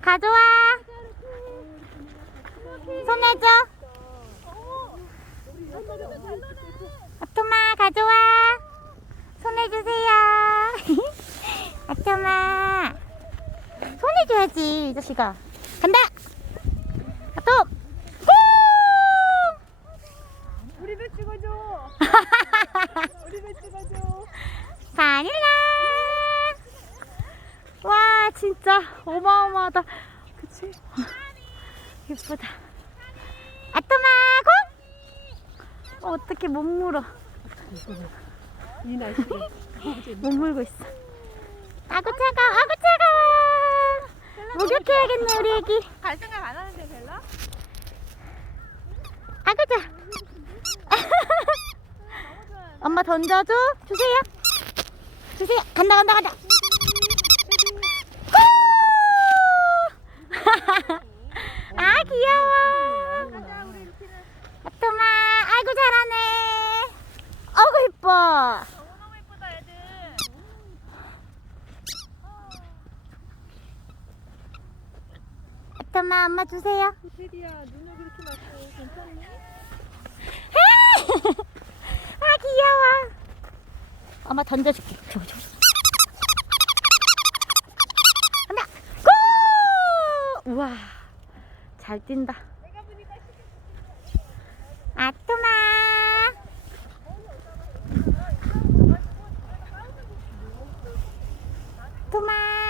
가져와. 손 해줘. 아토마 가져와. 손 해주세요. 아토마. 손 해줘야지 이 자식아. 간다. 아토. 고! 우리도 찍어줘. 우리도 찍어줘. 바닐라. 와 진짜 어마어마하다. 그치? 예쁘다. 아토마 고! 어, 어떻게 못 물어? 이 날씨에. 못 물고 있어. 아구 차가워, 아구 차가워. 목욕해야겠네 우리 애기. 갈 생각 안 하는데 별로? 아구 차. 엄마 던져줘. 주세요. 주세요. 간다 간다 간다. 후! 아 귀여워. 가자 우리 루피는 아토마 아이고 잘하네. 이뻐. 너무너무 예쁘다 애들. 아토마 엄마 주세요. 테리야 눈을 그렇게 맞고 괜찮니? 아 귀여워. 엄마 던져줄게. 저거 저거. 간다. 고! 우와 잘 뛴다. ุมา